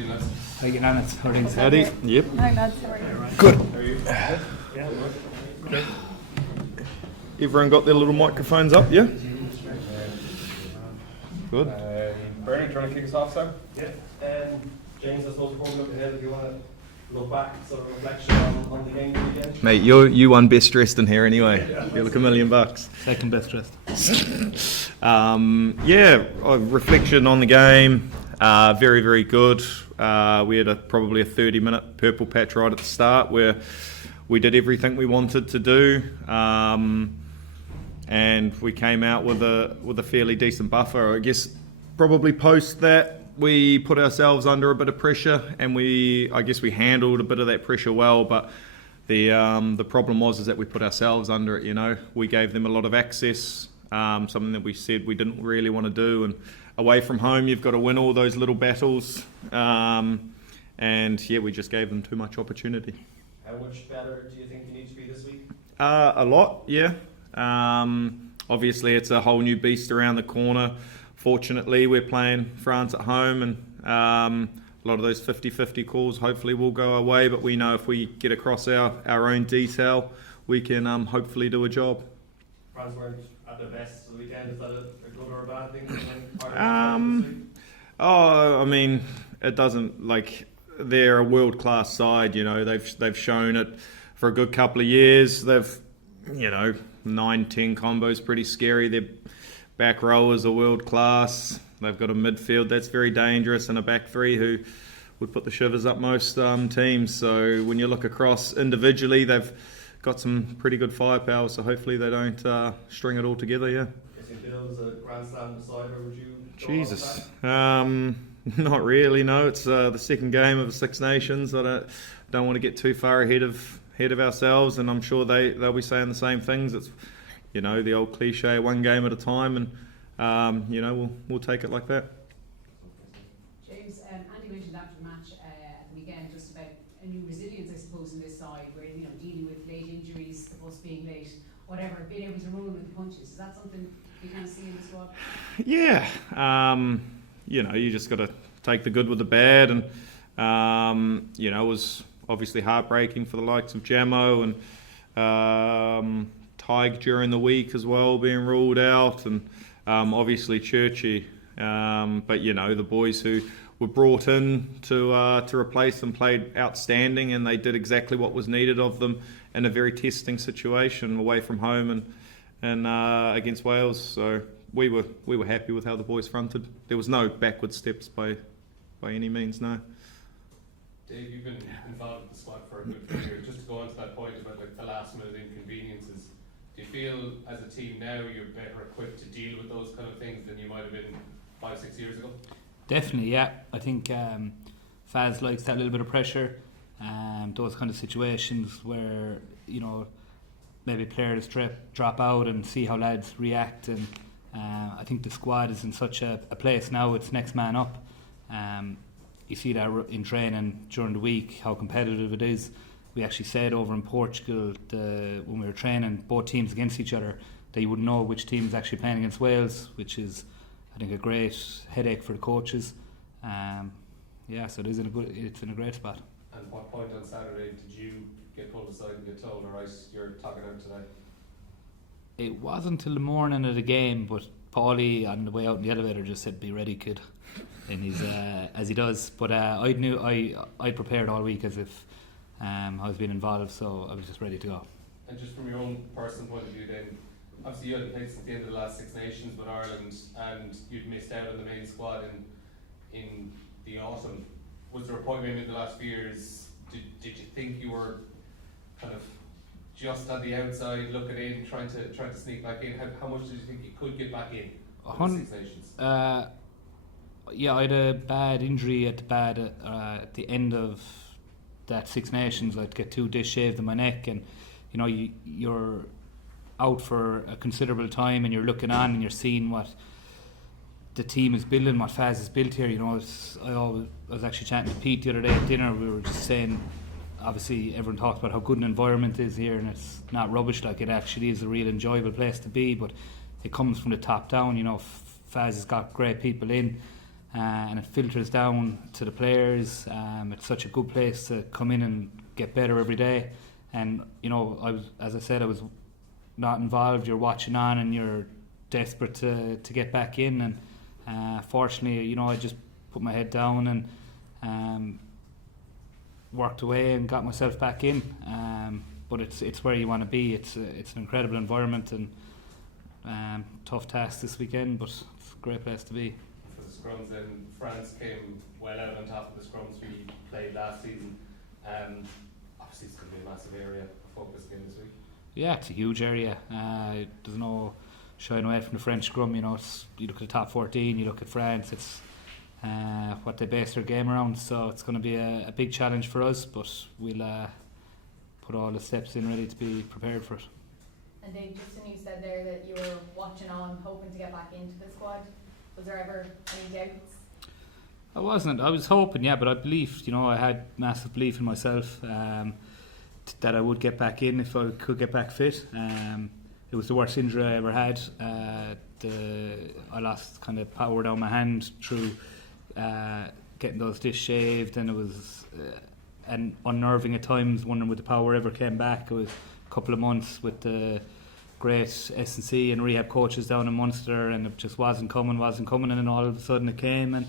you, lads? How you getting on it? How are things? Howdy. Yep. Hi lads, how are you? Good. How are you? Yeah. Good. Everyone got their little microphones up, yeah? Good. Bernie, trying to kick us off, sir? Yeah, James, I suppose before we look ahead, if you want to look back, sort of reflection on the game weekend. Mate, you won best dressed in here anyway. You look $1 million. Second best dressed. Reflection on the game. Very, very good. We had probably a 30-minute purple patch right at the start where we did everything we wanted to do, and we came out with a fairly decent buffer. I guess probably post that we put ourselves under a bit of pressure, and we handled a bit of that pressure well. But the problem was that we put ourselves under it. You know, we gave them a lot of access, something that we said we didn't really want to do. And away from home, you've got to win all those little battles. We just gave them too much opportunity. How much better do you think you need to be this week? A lot, yeah. Obviously, it's a whole new beast around the corner. Fortunately, we're playing France at home, and a lot of those 50-50 calls hopefully will go our way, but we know if we get across our own detail, we can hopefully do a job. France weren't at their best the weekend. Is that a good or a bad thing? It doesn't, they're a world-class side, you know. They've shown it for a good couple of years. They've, 9-10 combos, pretty scary. Their back rowers are world-class. They've got a midfield that's very dangerous and a back three who would put the shivers up most teams. So when you look across individually, they've got some pretty good firepower, so hopefully they don't string it all together, yeah. Guessing Bill was a Grand Slam decider, would you? Jesus. Not really, no. It's the second game of the Six Nations. I don't want to get too far ahead of ourselves, and I'm sure they'll be saying the same things. It's, the old cliche, one game at a time, and we'll take it like that. James, Andy mentioned after the match at the weekend just about a new resilience, I suppose, in this side, where dealing with late injuries, the bus being late, whatever, being able to roll with the punches. Is that something you kind of see in the squad? Yeah. You just got to take the good with the bad, and it was obviously heartbreaking for the likes of Jamo and Tig during the week as well, being ruled out, and obviously Churchy. But the boys who were brought in to replace them played outstanding, and they did exactly what was needed of them in a very testing situation away from home and against Wales. So we were happy with how the boys fronted. There was no backward steps by any means, no. Dave, you've been involved with the squad for a good few years. Just to go on to that point about the last minute inconveniences, do you feel as a team now you're better equipped to deal with those kind of things than you might have been 5-6 years ago? Definitely, yeah. I think Faz likes that little bit of pressure, those kind of situations where maybe players drop out and see how lads react, and I think the squad is in such a place now. It's next man up. You see that in training during the week, how competitive it is. We actually said over in Portugal when we were training both teams against each other that you wouldn't know which team is actually playing against Wales, which is, I think, a great headache for the coaches. So it's in a great spot. And what point on Saturday did you get pulled aside and get told, alright, you're talking out today? It wasn't till the morning of the game, but Paulie on the way out in the elevator just said, "Be ready, kid," and he's as he does. But I knew I prepared all week as if I was being involved, so I was just ready to go. And just from your own personal point of view, then obviously you hadn't played since the end of the last Six Nations with Ireland, and you'd missed out on the main squad in the autumn. Was there a point maybe in the last few years? Did you think you were kind of just on the outside looking in, trying to sneak back in? How much did you think you could get back in for the Six Nations? I had a bad injury at the end of that Six Nations. I'd get 2 discs shaved in my neck, and you're out for a considerable time, and you're looking on and you're seeing what the team is building, what Faz has built here. I was actually chatting to Pete the other day at dinner. We were just saying, obviously everyone talks about how good an environment is here, and it's not rubbish. Like, it actually is a real enjoyable place to be, but it comes from the top down. Faz has got great people in. and it filters down to the players. It's such a good place to come in and get better every day. And as I said, I was not involved. You're watching on and you're desperate to get back in. And fortunately, I just put my head down and worked away and got myself back in. But it's where you want to be. It's an incredible environment and tough task this weekend, but it's a great place to be. For the scrums, then France came well out on top of the scrums we played last season. Obviously, it's going to be a massive area of focus again this week. Yeah, it's a huge area. There's no shying away from the French scrum. You look at the top 14, you look at France. It's what they base their game around. So it's going to be a big challenge for us, but we'll put all the steps in ready to be prepared for it. And Dave, just when you said there that you were watching on, hoping to get back into the squad, was there ever any doubts? I wasn't. I was hoping, yeah, but I believed. I had massive belief in myself that I would get back in if I could get back fit. It was the worst injury I ever had. I lost kind of power down my hand through getting those discs shaved, and it was and unnerving at times, wondering would the power ever came back. It was a couple of months with the great S&C and rehab coaches down in Munster, and it just wasn't coming, and then all of a sudden it came, and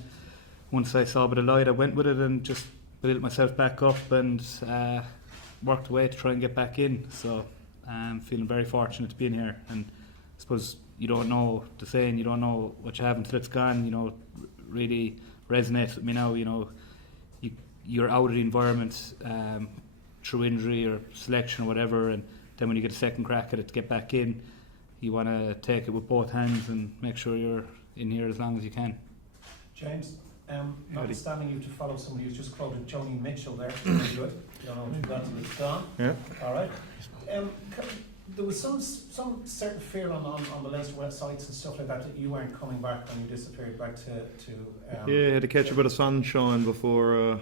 once I saw a bit of light I went with it and just built myself back up and worked away to try and get back in. So I'm feeling very fortunate to be in here, and I suppose you don't know the saying, you don't know what you have until it's gone. Really resonates with me now. You're out of the environment through injury or selection or whatever, and then when you get a second crack at it to get back in, you want to take it with both hands and make sure you're in here as long as you can. James, notwithstanding you to follow somebody who's just quoted Joni Mitchell there, very good. Don't know what you've got till it's gone. Yeah. All right. There was some certain fear on the Leinster websites and stuff like that you weren't coming back when you disappeared back to yeah, had to catch a bit of sunshine before.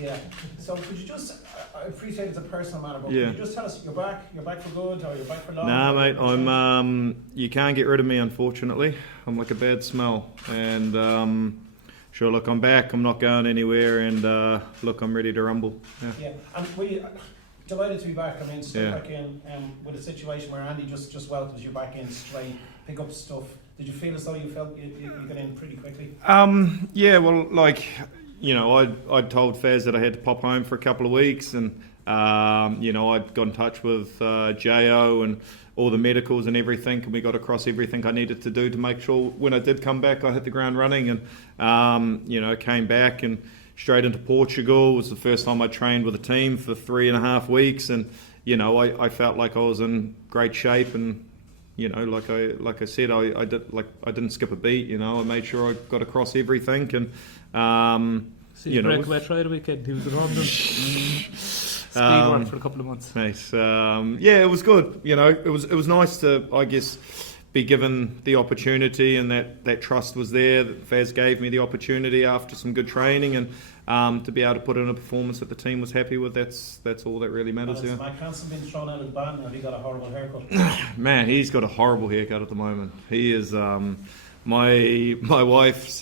Yeah. So could you just? I appreciate it's a personal matter, but yeah. Could you just tell us you're back for good, or you're back for long? Nah, mate. I'm. You can't get rid of me, unfortunately. I'm like a bad smell, and sure. Look, I'm back. I'm not going anywhere, and look, I'm ready to rumble. Yeah. And we. Delighted to be back. I mean, straight back in with a situation where Andy just welcomes you back in straight, pick up stuff. Did you feel as though you felt you got in pretty quickly? Yeah. Well, I'd told Faz that I had to pop home for a couple of weeks, and I'd got in touch with Jo and all the medicals and everything, and we got across everything I needed to do to make sure when I did come back, I hit the ground running, and came back and straight into Portugal. It was the first time I trained with a team for 3.5 weeks, and I felt like I was in great shape, and like I said, I didn't skip a beat. I made sure I got across everything, and breakaway try the weekend. He was at home. Speed work for a couple of months. Nice. It was good. It was nice to, I guess, be given the opportunity, and that trust was there. That Faz gave me the opportunity after some good training, and to be able to put in a performance that the team was happy with. That's all that really matters. Has Mike Hansen been thrown out of the band? Have he got a horrible haircut? Man, he's got a horrible haircut at the moment. He is. My wife,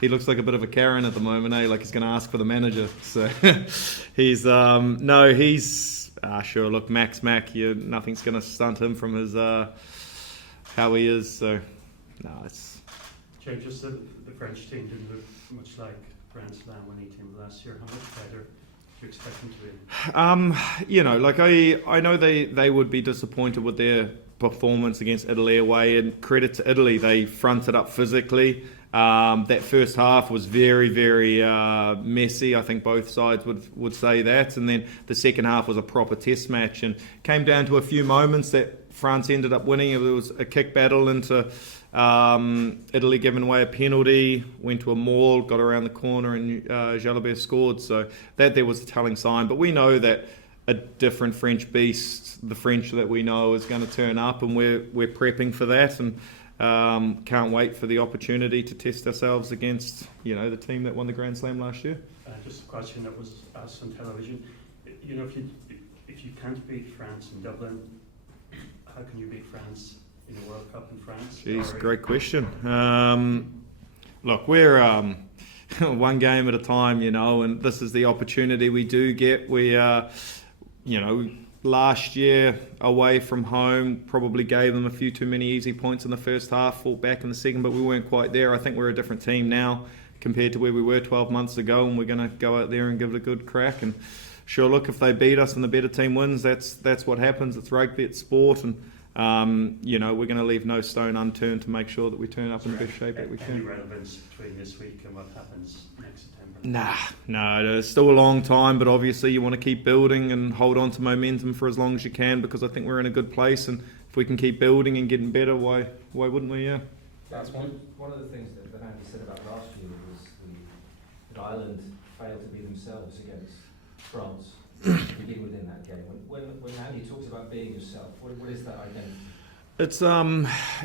he looks like a bit of a Karen at the moment, like he's going to ask for the manager. So he's sure. Look, Mac, nothing's going to stunt him from his how he is. So no, it's. Jake, just the French team didn't look much like Grand Slam winning team last year. How much better do you expect them to be? I know they would be disappointed with their performance against Italy away, and credit to Italy, they fronted up physically. That first half was very, very messy. I think both sides would say that, and then the second half was a proper test match, and came down to a few moments that France ended up winning. It was a kick battle into Italy giving away a penalty, went to a maul, got around the corner, and Jalabert scored. So that there was a telling sign. But we know that a different French beast, the French that we know, is going to turn up, and we're prepping for that, and can't wait for the opportunity to test ourselves against the team that won the Grand Slam last year. Just a question that was asked on television. If you can't beat France in Dublin, how can you beat France in the World Cup in France? Jeez, great question. look, we're one game at a time, you know, and this is the opportunity we do get. We, you know, last year away from home probably gave them a few too many easy points in the first half, fought back in the second, but we weren't quite there. I think we're a different team now compared to where we were 12 months ago, and we're going to go out there and give it a good crack. And sure, look, if they beat us and the better team wins, that's what happens. It's rugby, it's sport, and you know, we're going to leave no stone unturned to make sure that we turn up in the best shape that we can. Any relevance between this week and what happens next September? No, it's still a long time, but obviously you want to keep building and hold on to momentum for as long as you can, because I think we're in a good place, and if we can keep building and getting better, why wouldn't we? Yeah. That's one of the things that Andy said about last year was that Ireland failed to be themselves against France to begin with in that game. When Andy talks about being yourself, what is that identity? It's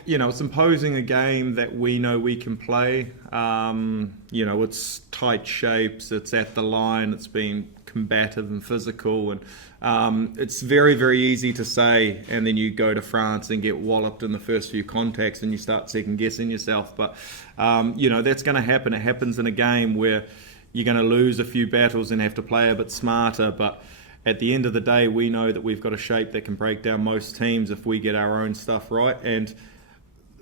you know, it's imposing a game that we know we can play. You know, it's tight shapes, it's at the line, it's been combative and physical, and it's very, very easy to say, and then you go to France and get walloped in the first few contacts and you start second guessing yourself. But you know, that's going to happen. It happens in a game where you're going to lose a few battles and have to play a bit smarter, but at the end of the day, we know that we've got a shape that can break down most teams if we get our own stuff right. And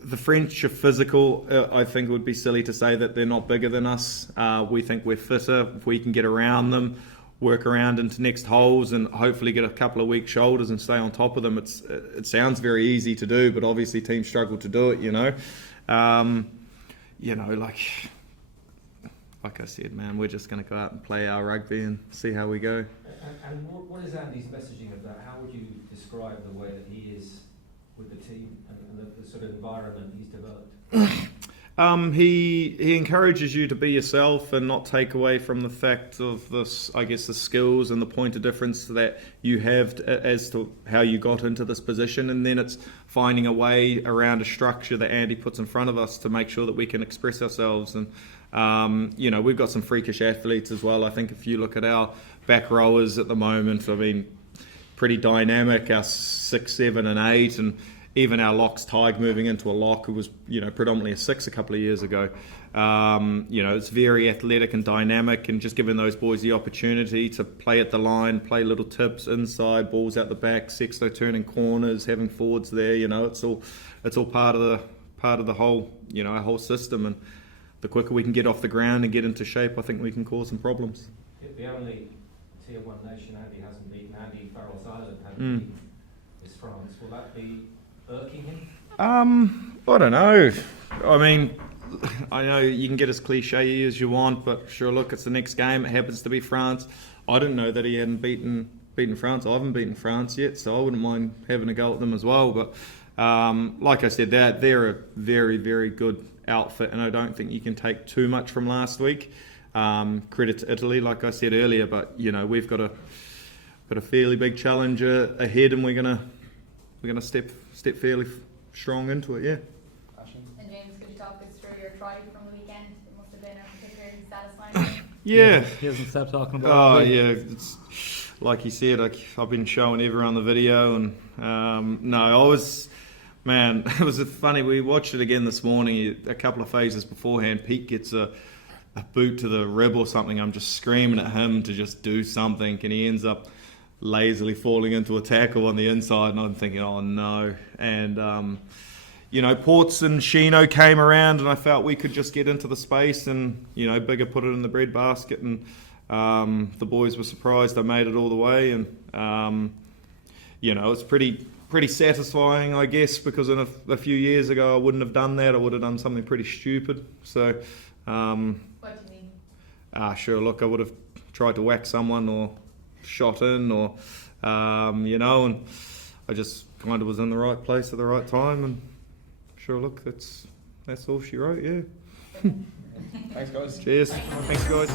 the French are physical. I think it would be silly to say that they're not bigger than us. We think we're fitter. If we can get around them, work around into next holes, and hopefully get a couple of weak shoulders and stay on top of them, it sounds very easy to do, but obviously teams struggle to do it, you know. You know, like I said, man, we're just going to go out and play our rugby and see how we go. And what is Andy's messaging of that? How would you describe the way that he is with the team and the sort of environment he's developed? He encourages you to be yourself and not take away from the fact of this, I guess, the skills and the point of difference that you have as to how you got into this position, and then it's finding a way around a structure that Andy puts in front of us to make sure that we can express ourselves. And you know, we've got some freakish athletes as well. I think if you look at our back rowers at the moment, I mean, pretty dynamic, our 6, 7 and 8, and even our locks, Tig moving into a lock who was, you know, predominantly a 6 a couple of years ago. You know, it's very athletic and dynamic, and just giving those boys the opportunity to play at the line, play little tips inside, balls out the back, Sexto turning corners, having forwards there, you know, it's all part of the whole, you know, our whole system. And the quicker we can get off the ground and get into shape, I think we can cause some problems. The only Tier 1 nation Andy hasn't beaten, Andy Farrell's Island hasn't beaten, is France. Will that be irking him? I don't know. I mean, I know you can get as cliche as you want, but sure, look, it's the next game. It happens to be France. I didn't know that he hadn't beaten France. I haven't beaten France yet, so I wouldn't mind having a go at them as well. But like I said, they're a very, very good outfit, and I don't think you can take too much from last week. Credit to Italy, like I said earlier, but you know, we've got a fairly big challenger ahead, and we're gonna step fairly strong into it. Yeah. And James, could you talk us through your try from the weekend? It must have been a particularly satisfying. Yeah. He hasn't stopped talking about Oh it. yeah, it's like he said. I've been showing everyone the video, and it was funny. We watched it again this morning. A couple of phases beforehand, Pete gets a boot to the rib or something. I'm just screaming at him to just do something, and he ends up lazily falling into a tackle on the inside, and I'm thinking, oh no. And you know, Ports and Sheeno came around, and I felt we could just get into the space, and you know, Bigger put it in the bread basket, and the boys were surprised I made it all the way. And you know, it's pretty satisfying, I guess, because a few years ago I wouldn't have done that. I would have done something pretty stupid. So What do you mean? Sure, look, I would have tried to whack someone or shot in, or you know, and I just kind of was in the right place at the right time, and sure, look, that's all she wrote. Yeah. Thanks, guys. Cheers. Thanks, guys.